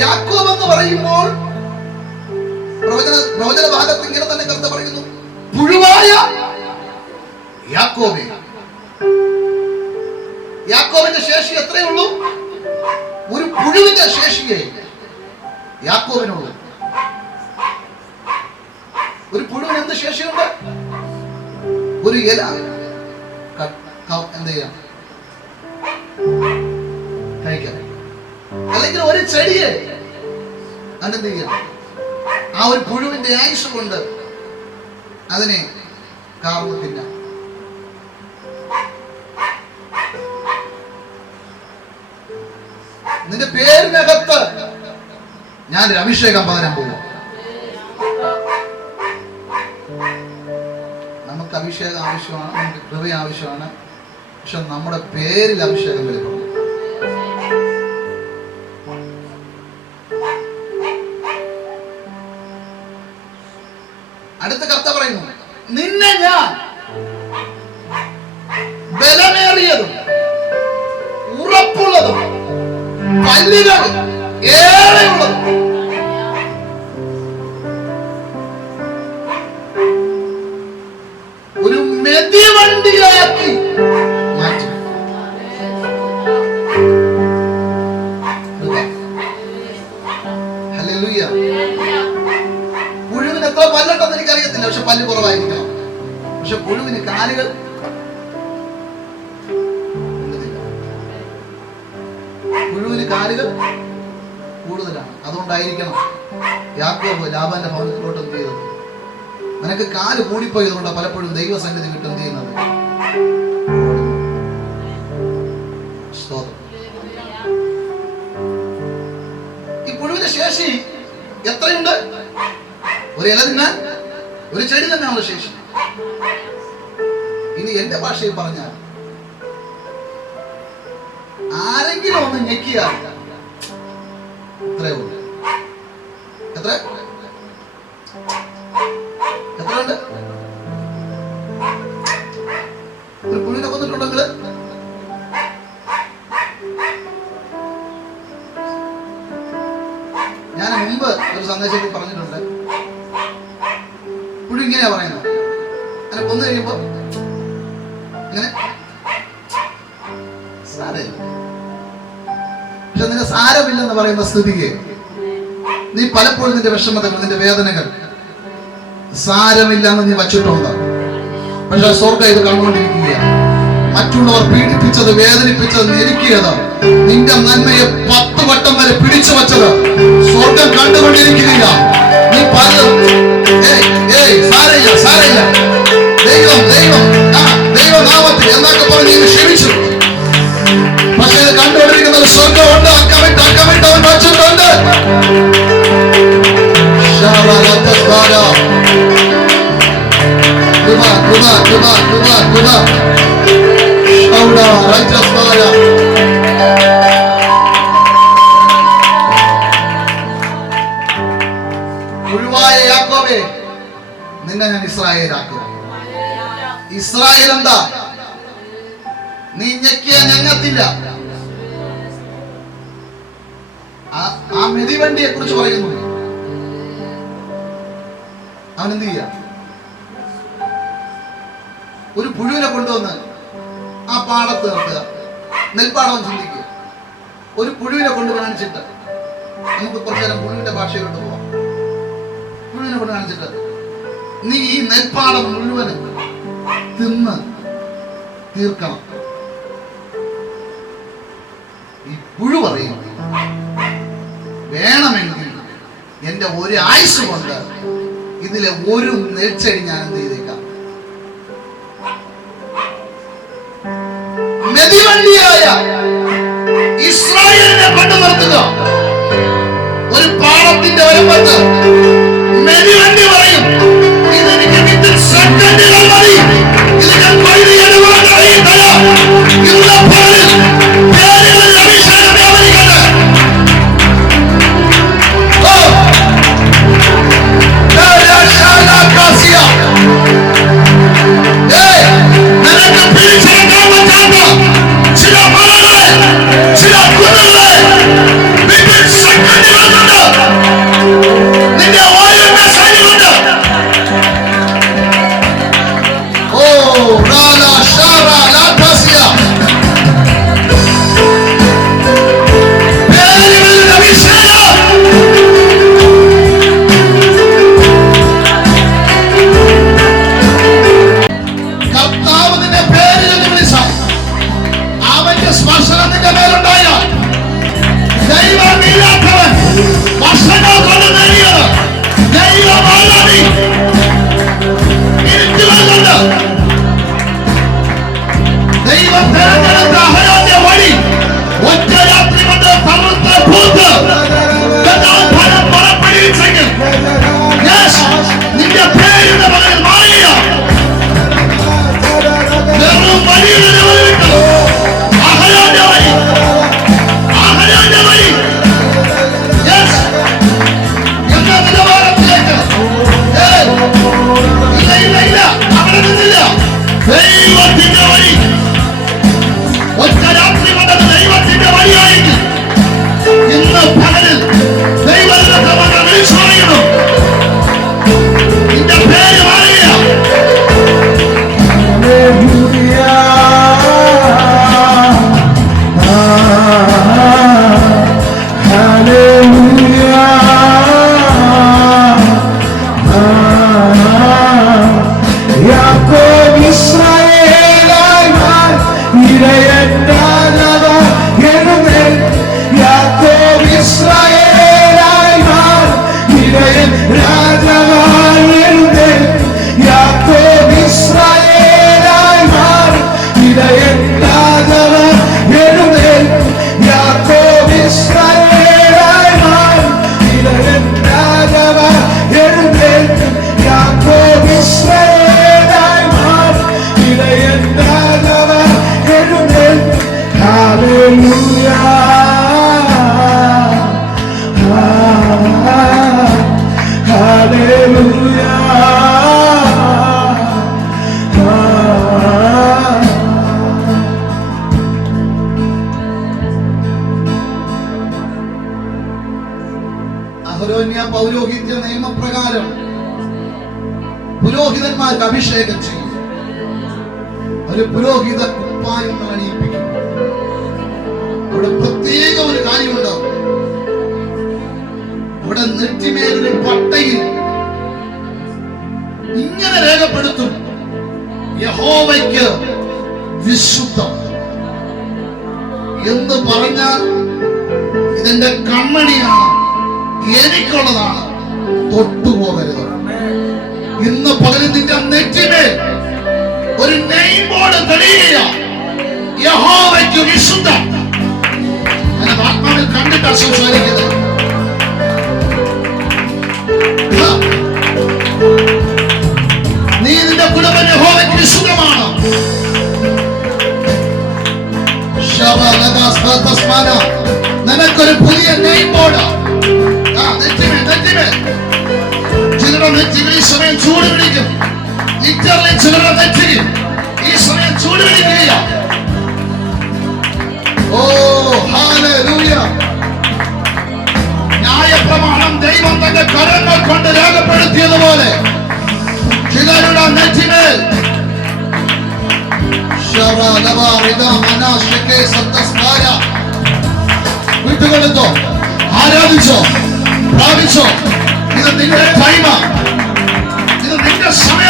യാക്കോബ് എന്ന് പറയുമ്പോൾ പ്രവചന ഭാഗത്ത് ഇങ്ങനെ തന്നെ കർത്താവ് പറയുന്നു, പുഴുവായ യാക്കോബേ. യാക്കോബിന്റെ ശേഷി എത്രയേ ഉള്ളൂ? ഒരു പുഴുവിന്റെ ശേഷിയെ യാക്കോബിനുള്ളൂ. ഒരു പുഴുവിന് എന്ത് ശേഷിയുണ്ട്? ഒരു ഇല എന്ത് ചെയ്യാം, കഴിക്കാം. അല്ലെങ്കിൽ ഒരു ചെടിയെ അതെന്ത് ചെയ്യാം, ആ ഒരു പുഴുവിന്റെ ആയുസ് കൊണ്ട് അതിനെ കാർന്ന് തിന്നാം. നിന്റെ പേരിനകത്ത് ഞാനൊരു അഭിഷേകം പകരാൻ പോകും. നമുക്ക് അഭിഷേകം ആവശ്യമാണ്, നമുക്ക് കൃപ ആവശ്യമാണ്. പക്ഷെ നമ്മുടെ പേരിൽ അഭിഷേകം വരുന്നു. അടുത്ത കർത്താവ് പറയുന്നു, നിന്നെ ഞാൻ ബലമേറിയതും ഉറപ്പുള്ളതും പല്ലുകൾ ഏറെയുള്ളതും ഒരു മെതിവണ്ടിയാക്കി മാറ്റി. ഹല്ലേലൂയ. പുഴുവിന് എത്ര പല്ലുണ്ടെന്ന് എനിക്കറിയത്തില്ല, പക്ഷെ പല്ല് കുറവായിരിക്കണം. പക്ഷെ പുഴുവിന് കാലുകൾ കൂടുതലാണ്. അതുകൊണ്ടായിരിക്കണം യാക്കോബ് ലാബാന്റെ ഭവനത്തിലോട്ട് എന്ത് ചെയ്തത്? നിനക്ക് കാല് കൂടിപ്പോയതുകൊണ്ടാണ് പലപ്പോഴും ദൈവസന്നിധി വിട്ട് എന്ത് ചെയ്യുന്നത്. ഈ പുഴുവിന്റെ ശേഷി എത്രയുണ്ട്? ഒരു ഇല തിന്നാൻ, ഒരു ചെടി തന്നെയാണ് ശേഷി. ഇനി എന്റെ ഭാഷയിൽ പറഞ്ഞാൽ, ആരെങ്കിലും ഒന്ന് ഞെക്കിയാൽ എത്രയോ എത്ര എത്രയുണ്ട്? ഒരു പുഴുവിനെ കൊന്നിട്ടുണ്ടെങ്കിൽ ഞാൻ മുമ്പ് ഒരു സന്ദേശത്തിൽ പറഞ്ഞിട്ടുണ്ട്, പുഴു ഇങ്ങനെയാ പറയുന്നത്. അങ്ങനെ കൊന്നു കഴിയുമ്പോ ഇങ്ങനെ സാരമില്ല. പക്ഷെ നിന്റെ സാരമില്ലെന്ന് പറയുന്ന സ്ഥിതിക്ക് നീ പലപ്പോഴും നിന്റെ വിഷമതകൾ, നിന്റെ വേദനകൾ സാരമില്ലെന്ന് നീ വച്ചിട്ടുണ്ട്. പക്ഷെ സ്വർഗ്ഗം ഇത് കണ്ടുകൊണ്ടിരിക്കുകയാണ്. മറ്റുള്ളവർ പീഡിപ്പിച്ചത്, വേദനിപ്പിച്ചത്, ഞെരുക്കിയത്, നിന്റെ നന്മയെ 10 വട്ടം വരെ പിടിച്ചു വച്ചത് സ്വർഗ്ഗം കണ്ടുകൊണ്ടിരിക്കുകയില്ല. നീ സാരയില്ല ദൈവനാമത്തിൽ എന്നൊക്കെ പറഞ്ഞ് നീ ക്ഷമിച്ചു. പക്ഷെ ഇത് കണ്ടുകൊണ്ടിരിക്കുന്നത് സ്വർഗ്ഗമുണ്ട്. അക്കമിട്ട് അവൻ വച്ചിട്ടുണ്ട്. പുഴുവായ യാക്കോബേ, നിന്നെ ഞാൻ ഇസ്രായേലാക്കും. ഇസ്രായേൽ എന്താ? നീ ഞെക്കിയ ഞങ്ങത്തില്ല. ആ മെതിവണ്ടിയെ കുറിച്ച് പറയുന്നു. അവൻ എന്ത് ചെയ്യാ? ഒരു പുഴുവിനെ കൊണ്ടുവന്ന് ആ പാടത്ത് നിർത്തുക. നെൽപ്പാടം ചിന്തിക്കുക. ഒരു പുഴുവിനെ കൊണ്ട് കാണിച്ചിട്ട് നമുക്ക് കുറച്ചു നേരം പുഴുവിന്റെ ഭാഷയിലോട്ട് പോവാം. പുഴുവിനെ കൊണ്ട് കാണിച്ചിട്ട് നീ ഈ നെൽപ്പാടം മുഴുവനും തിന്ന് തീർക്കണം. ഈ പുഴു പറയും, വേണമെങ്കിൽ എന്റെ ഒരു ആയുസ് കൊണ്ട് ഇതിലെ ഒരു നെൽച്ചെടി ഞാൻ എന്ത് ചെയ്തേക്കാം. മെതിവണ്ടിയായ ഇസ്രായേലിനെ കൊണ്ടു നിർത്തുക. ഒരു പാടത്തിന്റെ വരമ്പത്ത് മെതിവണ്ടി പറയും, ഇതെനിക്ക് വിത്തിൻ സെക്കൻഡുകൾ മതി, ഇതിന്റെ പകുതി ഇടപാട് അറിയില്ല. ഇന്ന് പകലിൽ പേരുകളിൽ അഭിഷേകം വ്യാപരിക്കട്ടെ. നിനക്ക് പിടിച്ചെടുക്കാൻ പറ്റാത്ത ചില മലകളെ, ചില കുന്നുകളെ വിത്തിൻ സെക്കൻഡുകൾ വർഷങ്ങൾ കൊണ്ട് നേടിയത് ദൈവം ഓൾറെഡി മിനിറ്റുകളുണ്ട്. ദൈവം തെരഞ്ഞെടുത്ത അഹരോന്റെ വഴി ഒറ്റ രാത്രി കൊണ്ട് തകർത്ത് പൂത്ത് ഫലം പുറപ്പെടുവിച്ചെങ്കിൽ നിന്റെ പേരുടെ പകരം മാറിയ വെറും വഴിയുടെ വഴിവിട്ടു. അഹരോന്റെ വഴി, അഹരോന്റെ വഴി എന്ന നിലവാരത്തിലേക്ക് ഇല്ല അവിടെ നിന്നില്ല. ദൈവത്തിന്റെ വഴി ഒറ്റ രാത്രി കൊണ്ടത് ദൈവത്തിന്റെ വഴിയായിട്ട് ഇന്ന് പകലിൽ ദൈവത്തെ വിളിച്ചു പറയുന്നു. നിന്റെ പേര് മാറിയ പൗരോഹിത്യ നിയമപ്രകാരം പുരോഹിതന്മാർക്ക് അഭിഷേകം ചെയ്യും. ഒരു പുരോഹിത കുപ്പായം അണിയിപ്പിക്കും. അവിടെ പ്രത്യേക ഒരു കാര്യമുണ്ട്. അവിടെ നെറ്റിമേലൊരു പട്ടയിൽ ഇങ്ങനെ രേഖപ്പെടുത്തും, യഹോവയ്ക്ക് വിശുദ്ധം എന്ന് പറഞ്ഞാൽ ഇതിന്റെ കണ്ണണിയാണ്, എനിക്കുള്ളതാണ്, തൊട്ടുപോകരുത്. ഇന്ന് പകരം നിന്റെ നെറ്റിമേൽ ഒരു നെയിം ബോർഡ് തെളിയുക, യഹോവയ്ക്ക് വിശുദ്ധം. ഞാൻ ആത്മാവിൽ കണ്ടിട്ടാണ് സംസാരിക്കുന്നത്. നീ നിന്റെ കുടുംബം യഹോവയ്ക്ക് വിശുദ്ധമാണ്. നിനക്കൊരു പുതിയ നെയിം ബോർഡ്. ചിലരുടെ നെറ്റികൾ ഈ സമയം ചൂട് പിടിക്കും. ലിറ്ററിലെ ചിലരുടെ നെറ്റികൾ ഈ സമയം ചൂട് പിടിക്കുക. ഓ ഹല്ലേലൂയ. ന്യായപ്രമാണം ദൈവം തന്റെ കരങ്ങൾ കൊണ്ട് രേഖപ്പെടുത്തിയതുപോലെ ചിലരുടെ നെറ്റിമേൽ വിട്ടുകൊടുത്തോ, ആരാധിച്ചോ, പ്രാപിച്ചോ. ഇത് നിന്റെ ടൈമാ, ഇത് നിന്റെ സമയം.